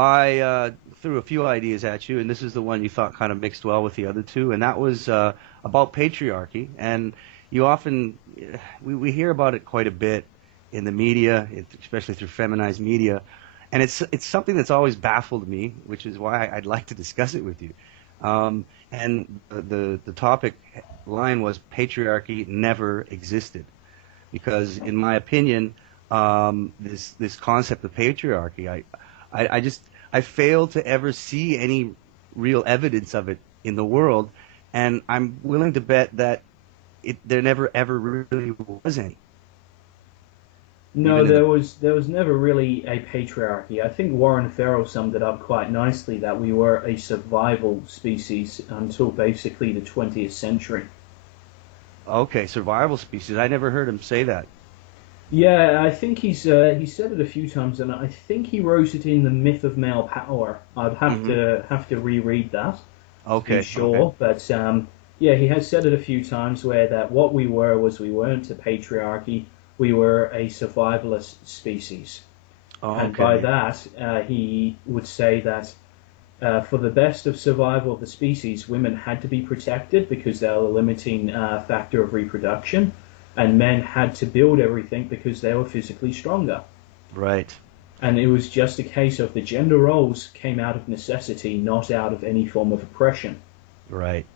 I threw a few ideas at you, and this is the one you thought kind of mixed well with the other two, and that was about patriarchy. And you often, we hear about it quite a bit in the media, especially through feminized media, and it's something that's always baffled me, which is why I'd like to discuss it with you. And the topic line was patriarchy never existed, because in my opinion, this concept of patriarchy, I just I fail to ever see any real evidence of it in the world, and I'm willing to bet that there never ever really was any, No, even in the. there was never really a patriarchy. I think Warren Farrell summed it up quite nicely that we were a survival species until basically the 20th century. Okay, survival species. I never heard him say that. Yeah, I think he said it a few times, and I think he wrote it in The Myth of Male Power. I'd Hmm. have to reread that to be Okay, okay, sure, but yeah, he has said it a few times where that what we were was we weren't a patriarchy, we were a survivalist species, and by okay. that he would say that for the best of survival of the species, women had to be protected because they were the limiting factor of reproduction, and men had to build everything because they were physically stronger. Right, And it was just a case of the gender roles came out of necessity, not out of any form of oppression. right.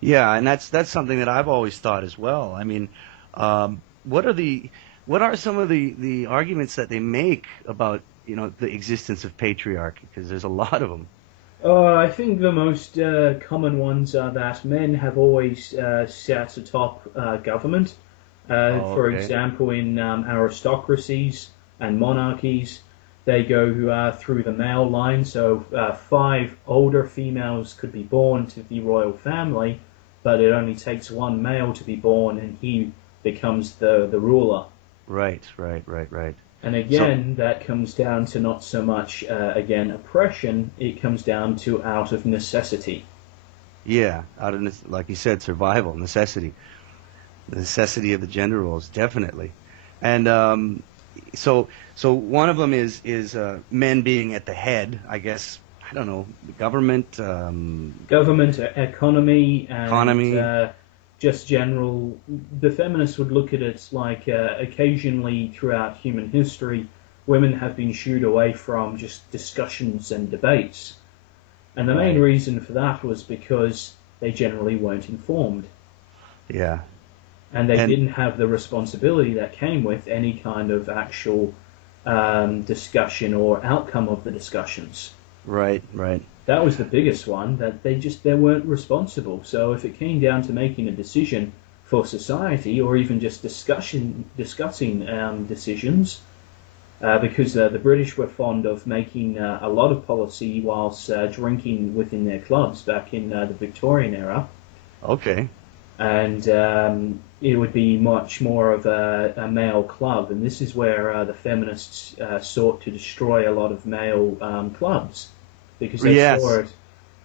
Yeah, and that's something that I've always thought as well. I mean, what are some of the arguments that they make about the existence of patriarchy? Because there's a lot of them. I think the most common ones are that men have always sat atop government. Oh, For okay. example, in aristocracies and monarchies, they go through the male line. So five older females could be born to the royal family, but it only takes one male to be born, and he becomes the ruler. Right, right, right, right. And So, again, that comes down to not so much, again, oppression, it comes down to out of necessity. yeah, like you said, survival, necessity, the necessity of the gender roles, definitely. And so one of them is men being at the head. I guess I don't know, the government, Government, economy, and economy. just general. The feminists would look at it like occasionally throughout human history, women have been shooed away from just discussions and debates. And the main Right. reason for that was because they generally weren't informed. Yeah. And they And didn't have the responsibility that came with any kind of actual discussion or outcome of the discussions. right, right. That was the biggest one, that they weren't responsible. So if it came down to making a decision for society or even just discussing decisions, because the British were fond of making a lot of policy whilst drinking within their clubs back in the Victorian era, Okay. and it would be much more of a male club, and this is where the feminists sought to destroy a lot of male clubs because Yes,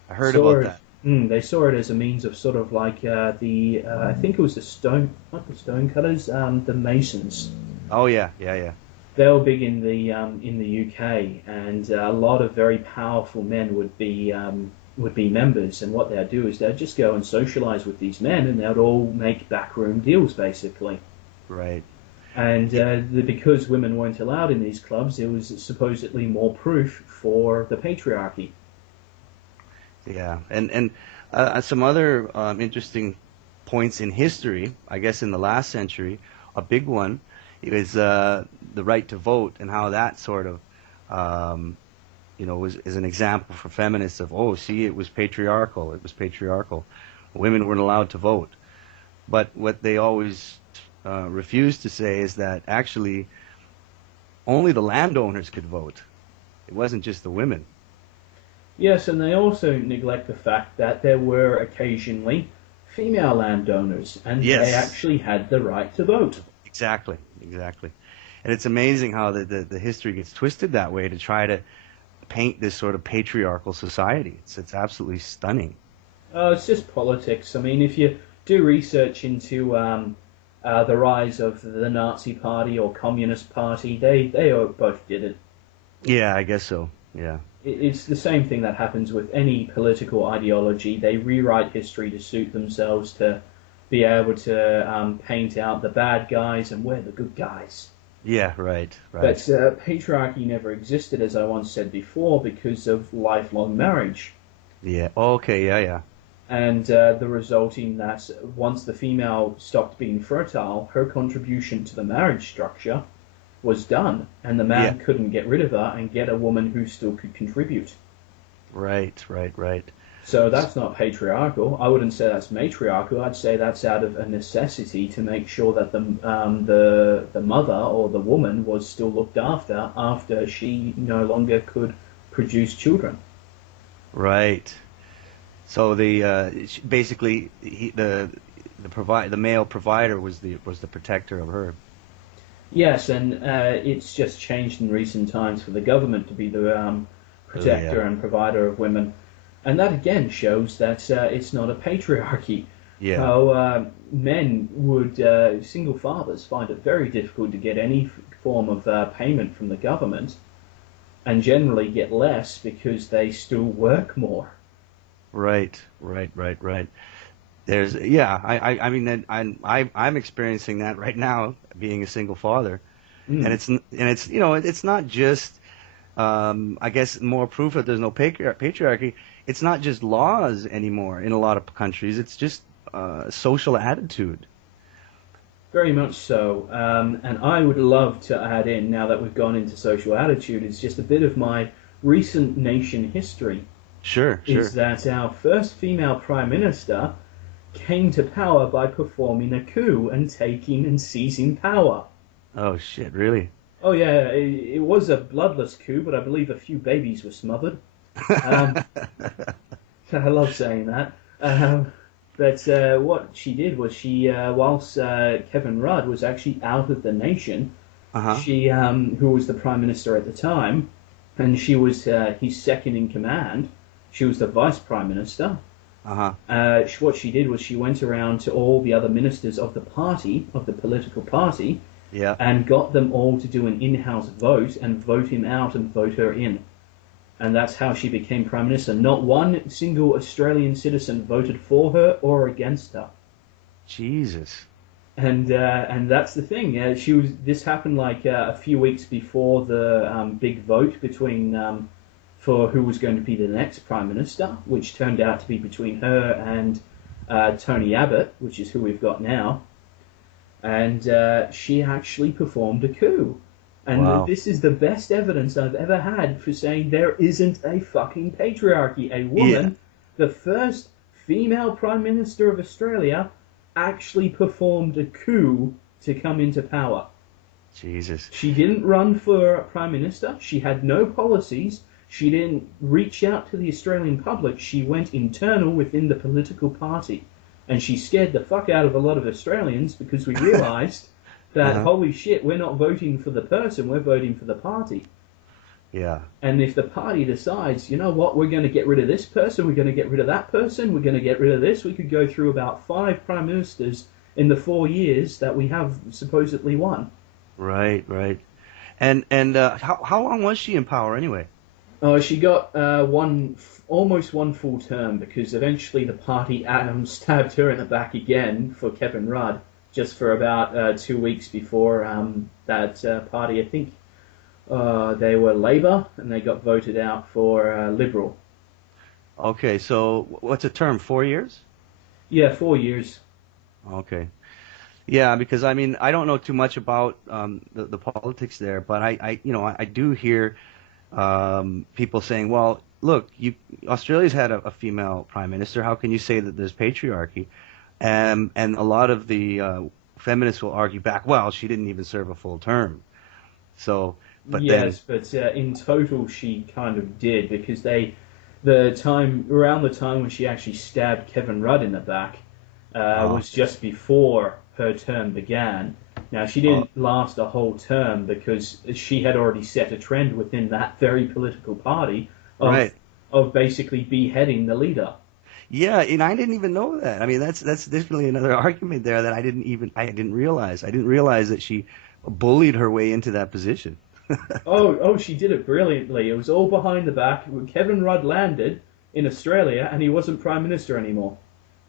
I heard saw about it that. they saw it as a means of sort of like the I think it was the stone not the stonecutters the masons. Oh yeah, yeah, yeah. They were big in the UK, and a lot of very powerful men would be members. And what they'd do is they'd just go and socialise with these men, and they'd all make backroom deals basically. Right. And Yeah, because women weren't allowed in these clubs, it was supposedly more proof for the patriarchy. yeah. And some other interesting points in history, I guess in the last century, a big one is the right to vote and how that sort of was is an example for feminists of, oh, see, it was patriarchal, women weren't allowed to vote. But what they always refuse to say is that actually only the landowners could vote. It wasn't just the women. Yes, and they also neglect the fact that there were occasionally female landowners, and they Yes, actually had the right to vote. exactly, exactly. And it's amazing how the history gets twisted that way to try to paint this sort of patriarchal society. It's absolutely stunning. It's just politics. I mean, if you do research into the rise of the Nazi Party or Communist Party, they both did it. Yeah, I guess so. Yeah. It's the same thing that happens with any political ideology. They rewrite history to suit themselves, to be able to paint out the bad guys and we're the good guys. Yeah, right, But right. patriarchy never existed, as I once said before, because of lifelong marriage. Yeah. Okay. Yeah, yeah. And the resulting that once the female stopped being fertile, her contribution to the marriage structure was done, and the Yeah. man couldn't get rid of her and get a woman who still could contribute. Right, right, right. So that's not patriarchal. I wouldn't say that's matriarchal. I'd say that's out of a necessity to make sure that the mother or the woman was still looked after she no longer could produce children. Right. So basically the male provider was the protector of her. Yes, and it's just changed in recent times for the government to be the Oh protector yeah. and provider of women, and that again shows that it's not a patriarchy. Yeah. How men would, single fathers, find it very difficult to get any form of payment from the government, and generally get less because they still work more. Right, right, right, right. There's yeah, I mean I'm experiencing that right now being a single father. And Mm. it's it's not just I guess more proof that there's no patriarchy. It's not just laws anymore in a lot of countries. It's just social attitude. Very much so. And I would love to add in, now that we've gone into social attitude, is just a bit of my recent nation history. Sure, Is sure. that our first female prime minister came to power by performing a coup and taking and seizing power. Oh shit, really? Oh yeah, it was a bloodless coup, but I believe a few babies were smothered. Um, I love saying that. But what she did was whilst Kevin Rudd was actually out of the nation, Uh-huh. she, who was the prime minister at the time, and she was his second in command. She was the vice prime minister. Uh-huh. What she did was she went around to all the other ministers of the party, of the political party, Yeah. and got them all to do an in-house vote and vote him out and vote her in. And that's how she became prime minister. Not one single Australian citizen voted for her or against her. Jesus. And that's the thing. She was. This happened like a few weeks before the big vote between for who was going to be the next prime minister, which turned out to be between her and Tony Abbott, which is who we've got now. And she actually performed a coup. And Wow. this is the best evidence I've ever had for saying there isn't a fucking patriarchy. A Yeah. woman, the first female Prime Minister of Australia, actually performed a coup to come into power. Jesus. She didn't run for Prime Minister. She had no policies. She didn't reach out to the Australian public. She went internal within the political party. And she scared the fuck out of a lot of Australians because we realised that, Uh-huh. holy shit, we're not voting for the person, we're voting for the party. Yeah. And if the party decides, you know what, we're going to get rid of this person, we're going to get rid of that person, we're going to get rid of this, we could go through about 5 prime ministers in the 4 years that we have supposedly won. Right, right. And how long was she in power anyway? She got almost one full term because eventually the party stabbed her in the back again for Kevin Rudd just for about 2 weeks before that party. I think they were Labour and they got voted out for Liberal. Okay, so what's a term? 4 years? Yeah, 4 years. Okay. Yeah, because I mean, I don't know too much about the politics there, but I do hear people saying, "Well, look, Australia's had a female prime minister. How can you say that there's patriarchy?" And a lot of the feminists will argue back, "Well, she didn't even serve a full term." So, but then, Yes, but in total she kind of did because around the time when she actually stabbed Kevin Rudd in the back oh, was just before her term began. Now she oh, didn't last a whole term because she had already set a trend within that very political party of right. of basically beheading the leader. Yeah, and I didn't even know that. I mean, that's definitely another argument there that I didn't realize. I didn't realize that she bullied her way into that position. Oh, she did it brilliantly. It was all behind the back. Kevin Rudd landed in Australia, and he wasn't Prime Minister anymore.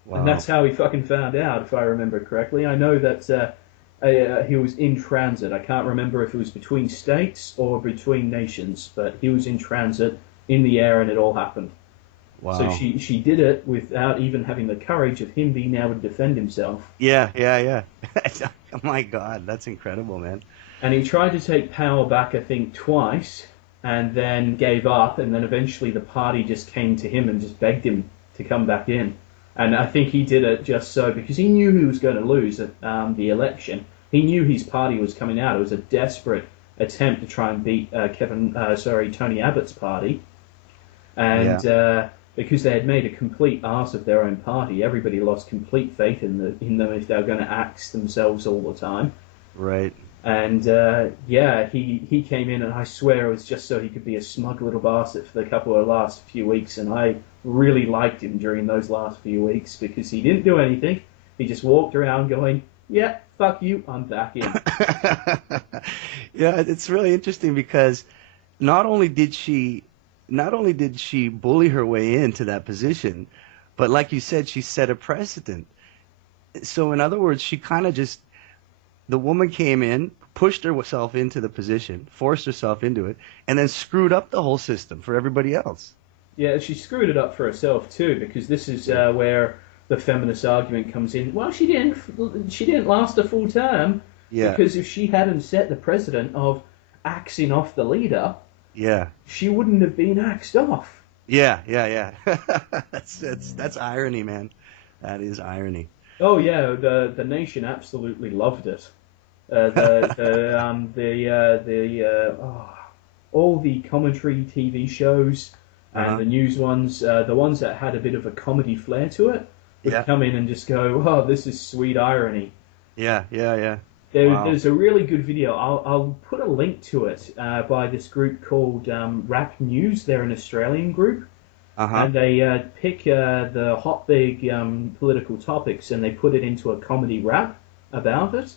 And Wow. that's how he fucking found out, if I remember correctly. I know that he was in transit. I can't remember if it was between states or between nations, but he was in transit in the air, and it all happened. So Wow. she did it without even having the courage of him being able to defend himself. Yeah, yeah, yeah. Oh my God, that's incredible, man. And he tried to take power back, I think, twice, and then gave up, and then eventually the party just came to him and just begged him to come back in. And I think he did it just so because he knew he was going to lose at the election. He knew his party was coming out. It was a desperate attempt to try and beat Tony Abbott's party, Yeah, and because they had made a complete arse of their own party, everybody lost complete faith in them if they were going to axe themselves all the time. right. And yeah, he came in, and I swear it was just so he could be a smug little bastard for the couple of last few weeks. And I really liked him during those last few weeks because he didn't do anything. He just walked around going, "Yeah, fuck you, I'm back in." Yeah, it's really interesting because not only did she bully her way into that position, but like you said, she set a precedent. So in other words, she kind of just the woman came in, pushed herself into the position, forced herself into it, and then screwed up the whole system for everybody else. Yeah, she screwed it up for herself too because this is Yeah. where the feminist argument comes in. Well, she didn't last a full term Yeah. because if she hadn't set the precedent of axing off the leader, Yeah. she wouldn't have been axed off. Yeah, yeah, yeah. That's irony, man. That is irony. Oh yeah, the nation absolutely loved it. All the commentary TV shows and Uh-huh. the news ones, the ones that had a bit of a comedy flair to it, would Yeah. come in and just go, "Oh, this is sweet irony." Yeah, yeah, yeah. Wow. There's a really good video. I'll put a link to it by this group called Rap News. They're an Australian group, Uh-huh. and they pick the hot big political topics and they put it into a comedy rap about it.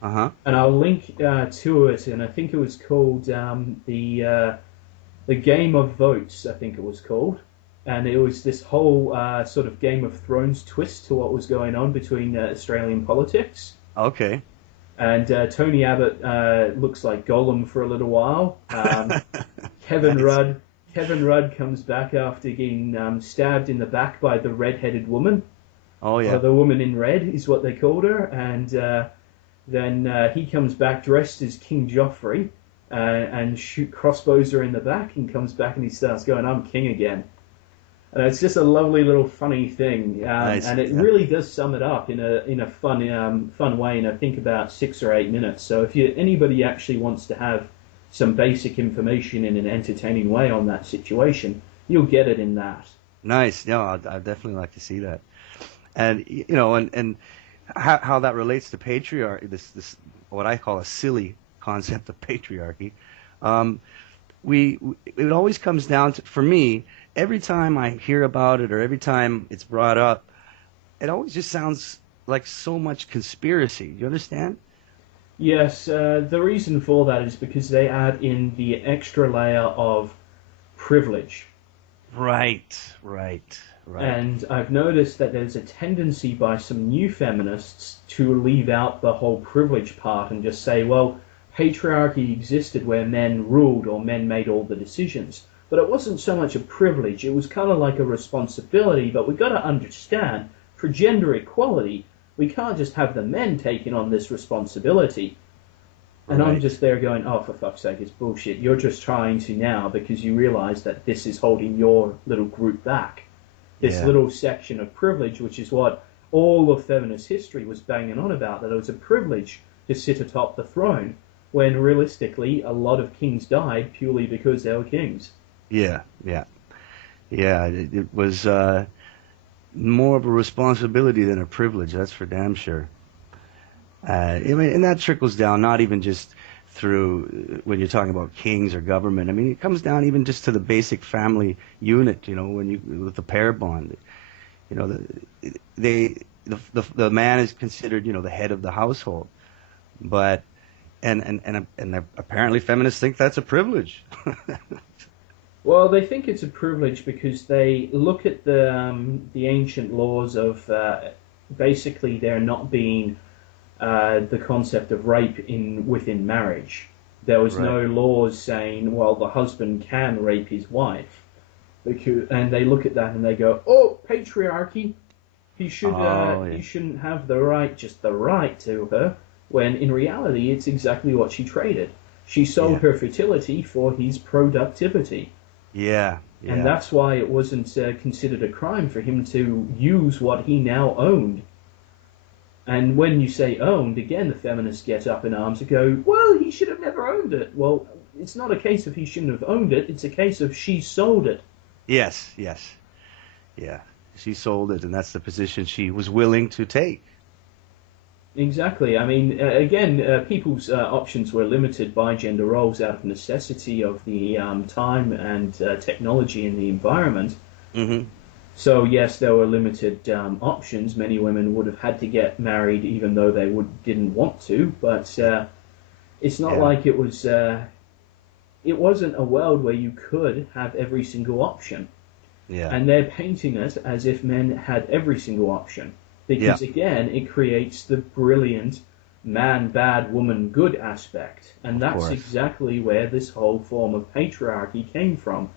Uh-huh. And I'll link to it, and I think it was called the Game of Votes. I think it was called, and it was this whole sort of Game of Thrones twist to what was going on between Australian politics. Okay. And Tony Abbott looks like Gollum for a little while. Kevin Nice. Rudd. Kevin Rudd comes back after getting stabbed in the back by the red-headed woman, Oh or yeah. the woman in red is what they called her, and then he comes back dressed as King Joffrey and shoot crossbows her in the back, and comes back and he starts going, "I'm king again." And it's just a lovely little funny thing, Nice. and it Yeah. really does sum it up in a fun way in I think about 6 or 8 minutes. So if anybody actually wants to have some basic information in an entertaining way on that situation, you'll get it in that. Nice. No, I'd definitely like to see that. And and how that relates to patriarchy, this what I call a silly concept of patriarchy. Um, it always comes down to, for me, every time I hear about it or every time it's brought up, it always just sounds like so much conspiracy. Do you understand? Yes, the reason for that is because they add in the extra layer of privilege. Right, right, right. And I've noticed that there's a tendency by some new feminists to leave out the whole privilege part and just say, well, patriarchy existed where men ruled or men made all the decisions. But it wasn't so much a privilege, it was kind of like a responsibility. But we've got to understand, for gender equality, we can't just have the men taking on this responsibility. And I'm Right. just there going, oh, for fuck's sake, it's bullshit. You're just trying to now because you realize that this is holding your little group back. This Yeah. little section of privilege, which is what all of feminist history was banging on about, that it was a privilege to sit atop the throne, when realistically a lot of kings died purely because they were kings. Yeah, yeah, yeah. It was more of a responsibility than a privilege. That's for damn sure. I mean, and that trickles down not even just through when you're talking about kings or government. I mean, it comes down even just to the basic family unit. When you with the pair bond, the man is considered the head of the household, but And apparently feminists think that's a privilege. Well, they think it's a privilege because they look at the ancient laws of basically there not being the concept of rape in within marriage. There was Right. no laws saying, well, the husband can rape his wife, and they look at that and they go, oh, patriarchy. Oh, yeah. He shouldn't have the right, just the right to her. When in reality, it's exactly what she traded. She sold Yeah. her fertility for his productivity. Yeah. And Yeah. that's why it wasn't considered a crime for him to use what he now owned. And when you say owned, again, the feminists get up in arms and go, well, he should have never owned it. Well, it's not a case of he shouldn't have owned it, it's a case of she sold it. Yes. Yes. Yeah. She sold it, and that's the position she was willing to take. Exactly. I mean, again, people's options were limited by gender roles out of necessity of the time and technology in the environment. Hmm. So yes, there were limited options. Many women would have had to get married even though they didn't want to. But it's not Yeah. like it was. It wasn't a world where you could have every single option. Yeah. And they're painting it as if men had every single option. Yeah. Because again, it creates the brilliant man bad, woman good aspect. And Of that's course. exactly where this whole form of patriarchy came from,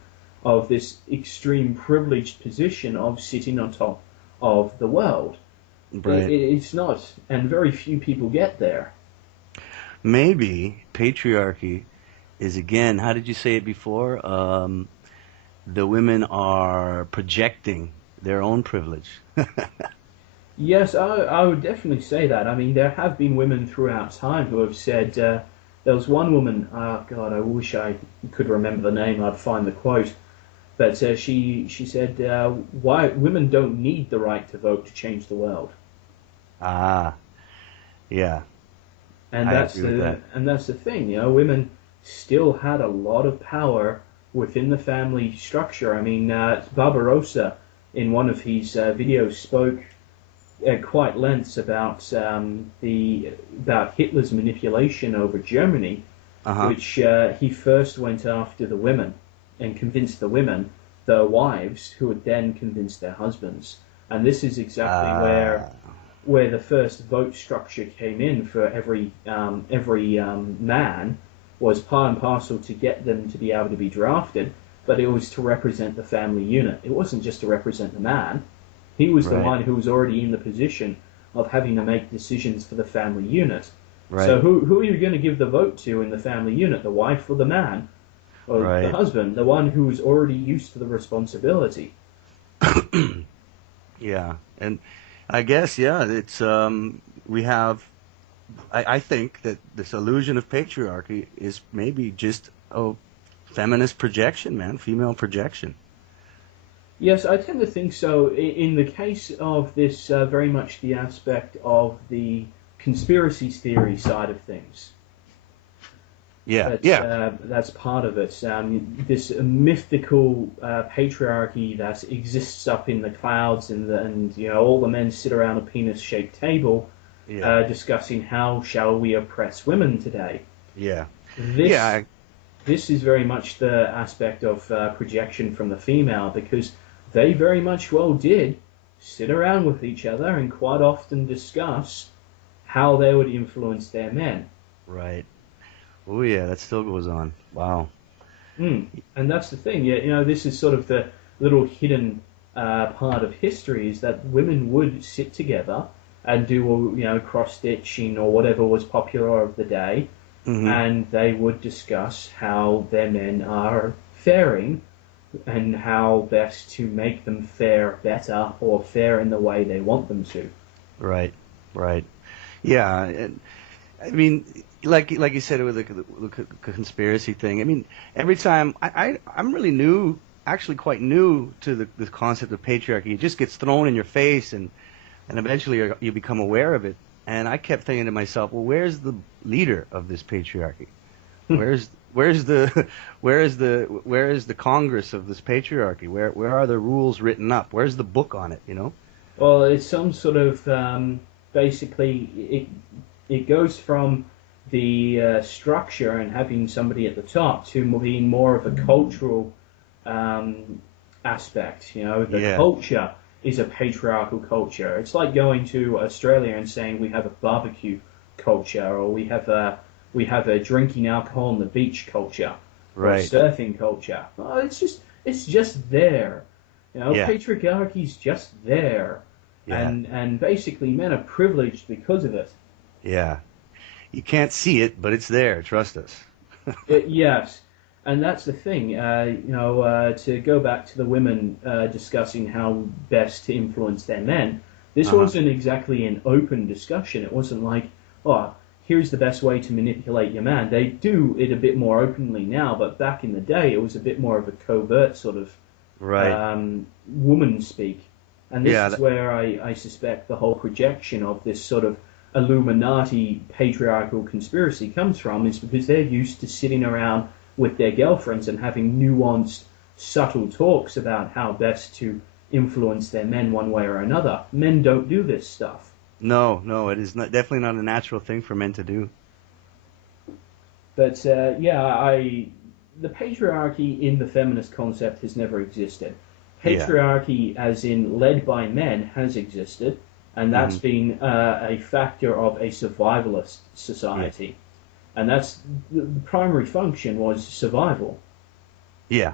of this extreme privileged position of sitting on top of the world. Right. It's not, and very few people get there. Maybe patriarchy is, again, how did you say it before? The women are projecting their own privilege. Yes, I would definitely say that. I mean, there have been women throughout time who have said, there was one woman, oh God, I wish I could remember the name, I'd find the quote, but she said, why women don't need the right to vote to change the world. Ah, yeah, And I that's agree with that. the thing, you know, women still had a lot of power within the family structure. I mean, Barbarossa, in one of his videos, spoke at quite lengths about about Hitler's manipulation over Germany, Uh-huh. which he first went after the women and convinced the women, their wives, who would then convince their husbands. And this is exactly Ah, where the first vote structure came in for every man, was part and parcel to get them to be able to be drafted, but it was to represent the family unit. It wasn't just to represent the man. He was the right, one who was already in the position of having to make decisions for the family unit. So right, who are you going to give the vote to in the family unit, the wife or the man? Or the right. husband, the one who was already used to the responsibility. Yeah, and I guess, yeah, it's we have. I think that this illusion of patriarchy is maybe just a feminist projection, man, female projection. Yes, I tend to think so. In the case of this, very much the aspect of the conspiracy theory side of things. Yeah, yeah, That's part of it. This mythical patriarchy that exists up in the clouds, and you know all the men sit around a penis-shaped table, yeah, discussing how shall we oppress women today. yeah, yeah. This this is very much the aspect of projection from the female, because they very much well did sit around with each other and quite often discuss how they would influence their men. Right. Oh, yeah, that still goes on. Wow. Mm. And that's the thing. Yeah, you know, this is sort of the little hidden part of history, is that women would sit together and do, you know, cross stitching or whatever was popular of the day, Hmm. and they would discuss how their men are faring and how best to make them fare better or fare in the way they want them to. Right. Right. Yeah. And, I mean, like you said with the conspiracy thing. I mean, every time I'm really new, actually quite new to the concept of patriarchy. It just gets thrown in your face, and eventually you become aware of it. And I kept thinking to myself, well, where's the leader of this patriarchy? Where's the where is the Congress of this patriarchy? Where are the rules written up? Where's the book on it? You know? Well, it's some sort of basically it goes from the structure and having somebody at the top to being more of a cultural aspect. You know, the culture is a patriarchal culture. It's like going to Australia and saying we have a barbecue culture, or we have a drinking alcohol on the beach culture, or a surfing culture. Well, it's just there. You know, patriarchy's just there, and basically men are privileged because of it. Yeah, you can't see it, but it's there. Trust us. Yes. And that's the thing, to go back to the women discussing how best to influence their men, this wasn't exactly an open discussion. It wasn't like, oh, here's the best way to manipulate your man. They do it a bit more openly now, but back in the day, it was a bit more of a covert sort of woman speak. And this is where I suspect the whole projection of this sort of Illuminati patriarchal conspiracy comes from, is because they're used to sitting around with their girlfriends and having nuanced, subtle talks about how best to influence their men one way or another. Men don't do this stuff. No, it is definitely not a natural thing for men to do. But the patriarchy in the feminist concept has never existed. Patriarchy, as in led by men, has existed, and that's been a factor of a survivalist society. Yeah. And that's the primary function was survival. Yeah.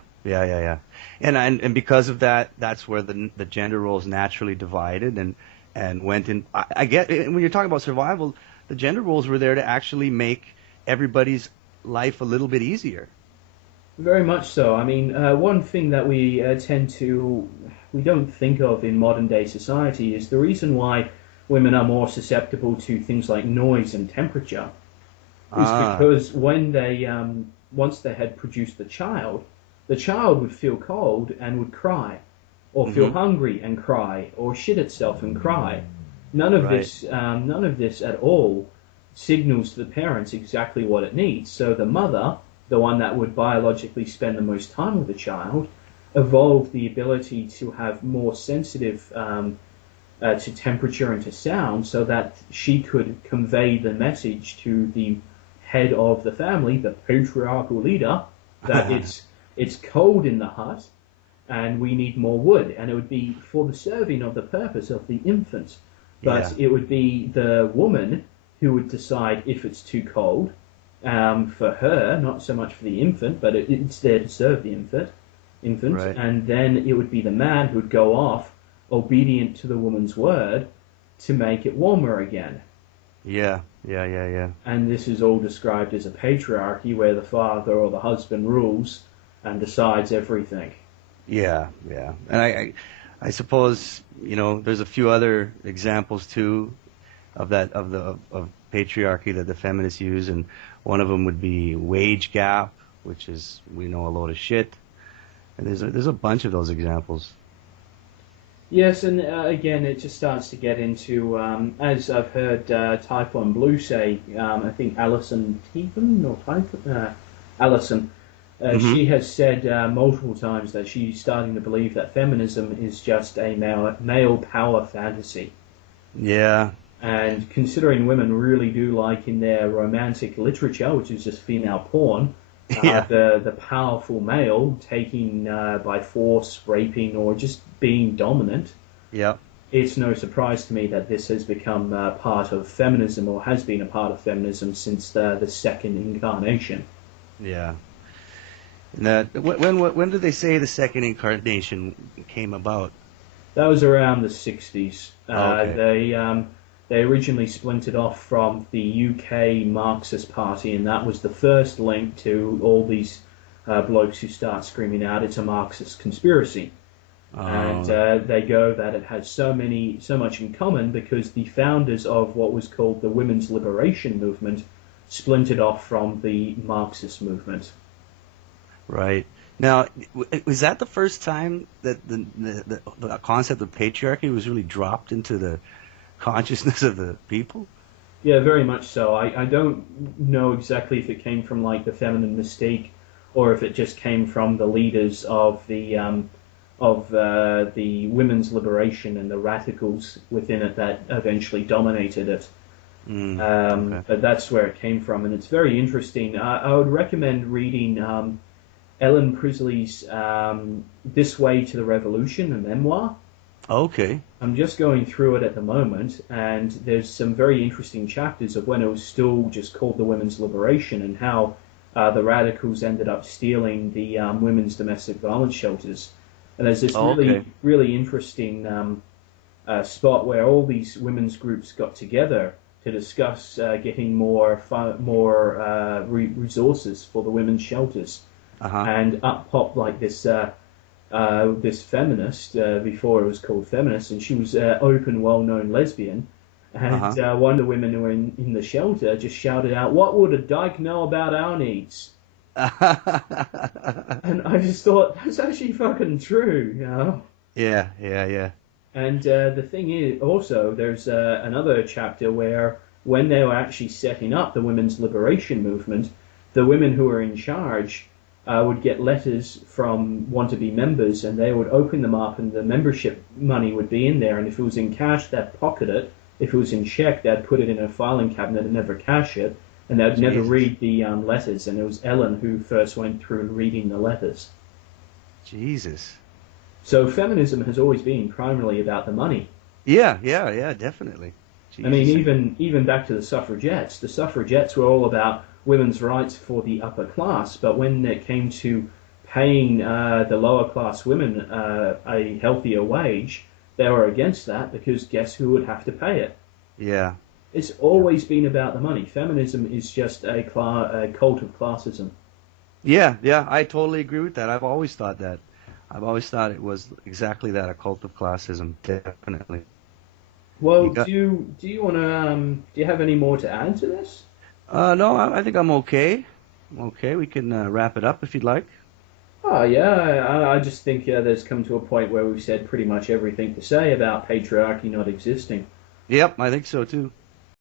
And because of that, that's where the gender roles naturally divided and went in. I get when you're talking about survival, the gender roles were there to actually make everybody's life a little bit easier. Very much so. I mean, one thing that we don't think of in modern day society is the reason why women are more susceptible to things like noise and temperature. Is because when they once they had produced the child would feel cold and would cry, or feel hungry and cry, or shit itself and cry. None of this at all signals to the parents exactly what it needs. So the mother, the one that would biologically spend the most time with the child, evolved the ability to have more sensitive to temperature and to sound, so that she could convey the message to the head of the family, the patriarchal leader, that it's cold in the hut and we need more wood, and it would be for the serving of the purpose of the infant, but it would be the woman who would decide if it's too cold for her, not so much for the infant, but it's there to serve the infant, and then it would be the man who would go off obedient to the woman's word to make it warmer again. Yeah. And this is all described as a patriarchy where the father or the husband rules and decides everything. Yeah. And I suppose, there's a few other examples too of patriarchy that the feminists use, and one of them would be wage gap, which is, we know, a load of shit. And there's a bunch of those examples. Yes, and again, it just starts to get into, as I've heard Type 1 Blue say, I think Alison Teevan, or Alison, she has said multiple times that she's starting to believe that feminism is just a male power fantasy. Yeah. And considering women really do like in their romantic literature, which is just female porn, the powerful male taking by force, raping, or just being dominant. Yeah. It's no surprise to me that this has become part of feminism, or has been a part of feminism since the second incarnation. Yeah. And when did they say the second incarnation came about? That was around the 60s. They originally splintered off from the UK Marxist Party, and that was the first link to all these blokes who start screaming out, it's a Marxist conspiracy. And they go that it had so much in common because the founders of what was called the Women's Liberation Movement splintered off from the Marxist movement. Right. Now, was that the first time that the concept of patriarchy was really dropped into the consciousness of the people? Yeah, very much so. I don't know exactly if it came from like the feminine mystique, or if it just came from the leaders of the women's liberation and the radicals within it that eventually dominated it. Okay. But that's where it came from, and it's very interesting. I would recommend reading Ellen Priestley's This Way to the Revolution, a memoir. Okay. I'm just going through it at the moment, and there's some very interesting chapters of when it was still just called the Women's Liberation and how the radicals ended up stealing the women's domestic violence shelters. And there's this Okay. really interesting spot where all these women's groups got together to discuss getting more resources for the women's shelters. Uh-huh. And up popped like this feminist before it was called feminist, and she was open, well-known lesbian. And one of the women who were in the shelter just shouted out, "What would a dyke know about our needs?" And I just thought, that's actually fucking true, you know? Yeah, yeah, yeah. And the thing is, also, there's another chapter where when they were actually setting up the women's liberation movement, the women who were in charge would get letters from want-to-be members, and they would open them up, and the membership money would be in there. And if it was in cash, they'd pocket it. If it was in check, they'd put it in a filing cabinet and never cash it. And they'd never read the letters. And it was Ellen who first went through reading the letters. Jesus. So feminism has always been primarily about the money. Yeah, yeah, yeah, definitely. I mean, Jesus. even back to the suffragettes. The suffragettes were all about women's rights for the upper class, but when it came to paying the lower class women a healthier wage, they were against that because guess who would have to pay it? Yeah. It's always been about the money. Feminism is just a cult of classism. Yeah, yeah, I totally agree with that. I've always thought that. I've always thought it was exactly that, a cult of classism, definitely. Well, got- do you want to do you have any more to add to this? No, I think I'm okay. Okay, we can wrap it up if you'd like. Oh yeah, I just think there's come to a point where we've said pretty much everything to say about patriarchy not existing. Yep, I think so too.